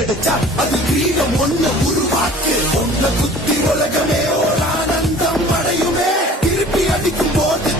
கிடைச்சா அது கிரீடம் ஒண்ணு உருவாக்கு உன்னை குத்தி உலகமே ஒரு ஆனந்தம் அடையுமே திருப்பி அடிக்கும் போது